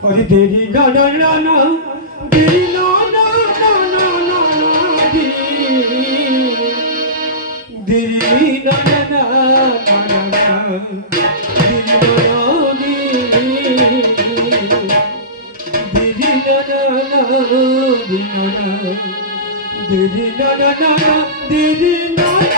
अरे तेरी ना ना ना ना तेरी ना ना ना ना ना ना तेरी ना ना ना ना ना तेरी ना ना तेरी ना ना ना तेरी ना ना ना तेरी ना ना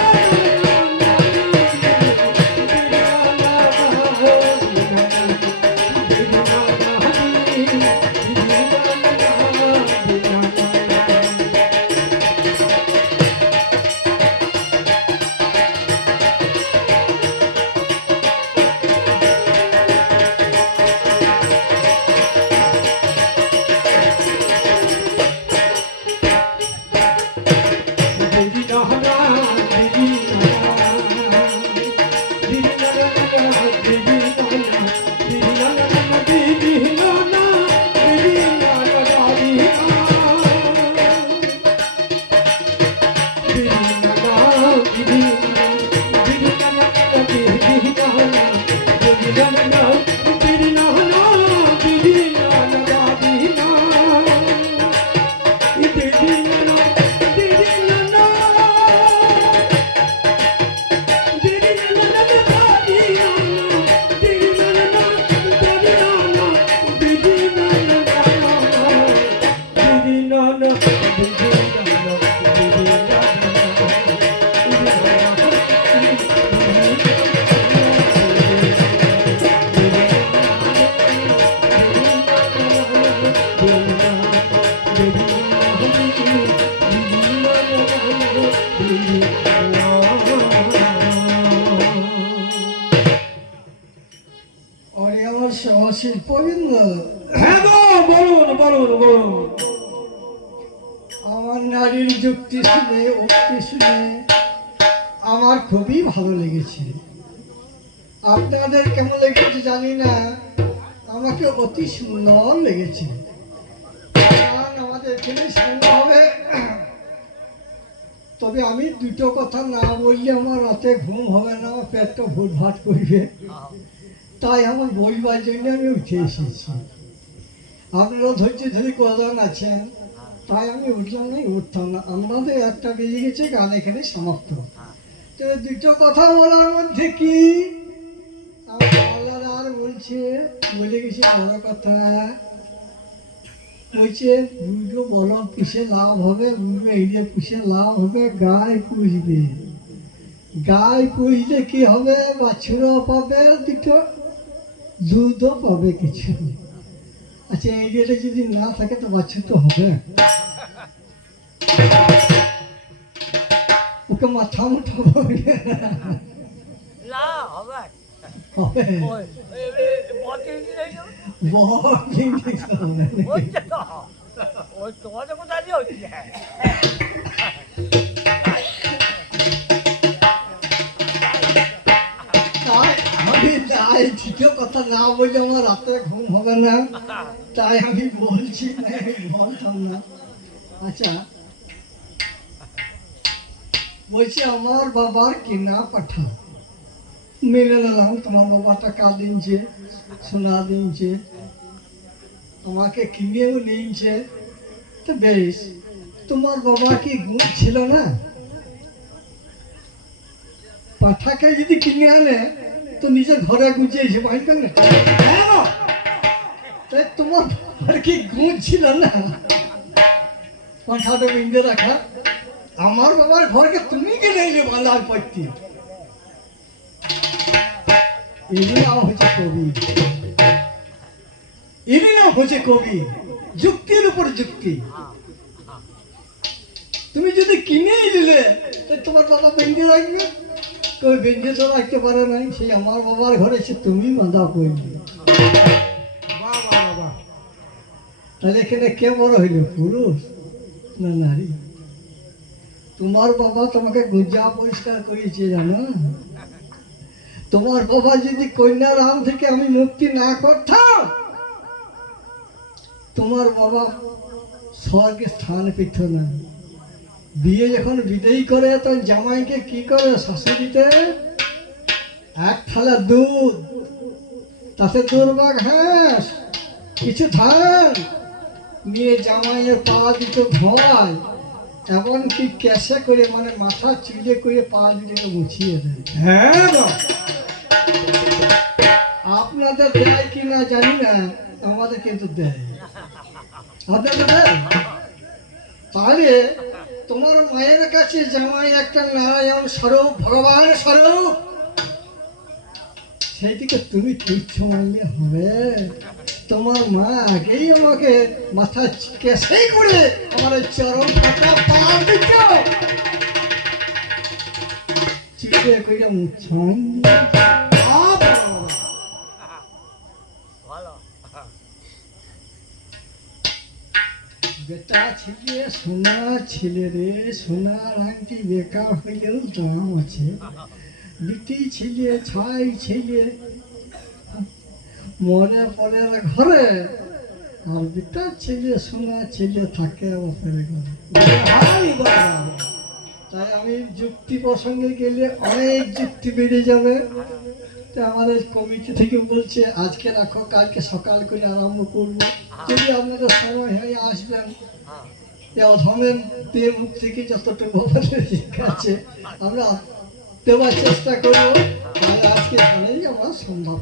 শিল্পবৃন্দ, হ্যাঁ গো বলুন বলুন বলুন। আমার নারীর যুক্তি শুনে উক্তি শুনে আমার খুবই ভালো লেগেছে। আপনাদের কেমন লেগেছে জানি না, আমাকে অতি সুন্দর লেগেছে। আমাদের এখানে সামনে হবে, তবে আমি দুটো কথা না বললে আমার রাতে ঘুম হবে না, আমার পেটটা ভুট ভাট করবে। তাই আমার বইবার জন্য আমি উঠে এসেছি। আপনারা ধৈর্য ধরে প্রধান আছেন, তাই আমি উঠলাম না, উঠতাম না। আমাদের একটা বেজে গেছে, গান এখানে সমাপ্ত। তবে দুটো কথা বলার মধ্যে কি আমার আর বলছে, বলে গেছে বড় কথা, বলছে বুড়ো বলো পুষে লাভ হবে, বুড়ো এইলে পুষে লাভ হবে, গায়ে পুষবে। গায়ে পুষলে কি হবে, বাছুরও পাবে, দুটো দুধও পাবে কিছু। আচ্ছা, এই রেটে যদি না থাকে তো বাছুর তো হবে, ওকে মাথা মুঠা হবে। ঠিকই কথা না বললে আমার রাতে ঘুম হবে না, তাই আমি বলছি না, বলতাম না। আচ্ছা, বলছি আমার বাবার কেনা পাঠা মেনে নিলাম। তোমার বাবা টাকা দিনছে, সোনা দিনছে, আমাকে কিনেও নিয়েছে, তো বেশ। তোমার বাবা কি গুণ ছিল না? পাঠাকে যদি কিনে আনে তো নিজের ঘরে গুছিয়েছে, বাঁচবেন না? তাই তোমার বাবার কি গুণ ছিল না পাঠাটা বেঁধে রাখা? আমার বাবার ঘরকে তুমি কিনে এলে বাংলার পড়তে। এরই নাম হচ্ছে কবি, এরই নাম হচ্ছে কবি, যুক্তির উপর যুক্তি। তুমি যদি কিনেই দিলে তোমার বাবা বেঁধে রাখবে, কেউ বেঁধে তো রাখতে পারে নাই। সেই আমার বাবার ঘরে সে তুমি বাঁধা করবে। তাহলে এখানে কে বড় হইল, পুরুষ না নারী? তোমার বাবা তোমাকে গুজা পরিষ্কার করিয়েছে জানো? তোমার বাবা যদি কন্যার আম থেকে আমি মুক্তি না করতাম, তোমার বাবা স্বর্গে স্থান পেত না। বিয়ে যখন বিদেয়ী করে তখন জামাইকে কি করে, শাশুড়িতে এক থালা দুধ, তাতে দুর্বা ঘাস কিছু ধান নিয়ে জামাইয়ের পা দুটো ধোয়ায়, এমনকি ক্যাশে করে মানে মাথা চিলে করে পা দুটো মুছিয়ে দেয়। হ্যাঁ বাবা, আপনাদের দেয় কি না জানি না, আমাদের কিন্তু দেয়। আপনাদের দেয়? তাহলে তোমার মায়ের কাছে জামাই একটা নারায়ণ স্বরূপ, ভগবান স্বরূপ, সেইটিকে তুমি তুচ্ছ মানলে হবে? তোমার মা আগেই আমাকে মাথা কেসেই করে আমার ওই চরম পাতা পা দিত, চিড়ে করে মুছান বেটা ছেলে, সোনা ছেলে রে, সোনার আংটি বেকার হইলেও দাম আছে। বিটি ছেলে, ছাই ছেলে, মনে পড়ে ঘরে, আর বেটার ছেলে, সোনা ছেলে থাকে বাপের ঘরে। হাই বাবা, তাই আমি যুক্তি প্রসঙ্গে গেলে অনেক যুক্তি বেড়ে যাবে। তো আমাদের কমিটি থেকে বলছে আজকে রাখো, কালকে সকাল করে আরম্ভ করবো। যদি আপনাদের সময় হয় আসবেন। এই অধমের দেহ মুখ থেকে যতটুকু আমাদের শিক্ষা আছে আমরা দেওয়ার চেষ্টা করবো। তাহলে আজকে এখানেই আমরা সম্ভব।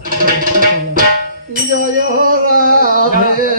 জয় রাধে।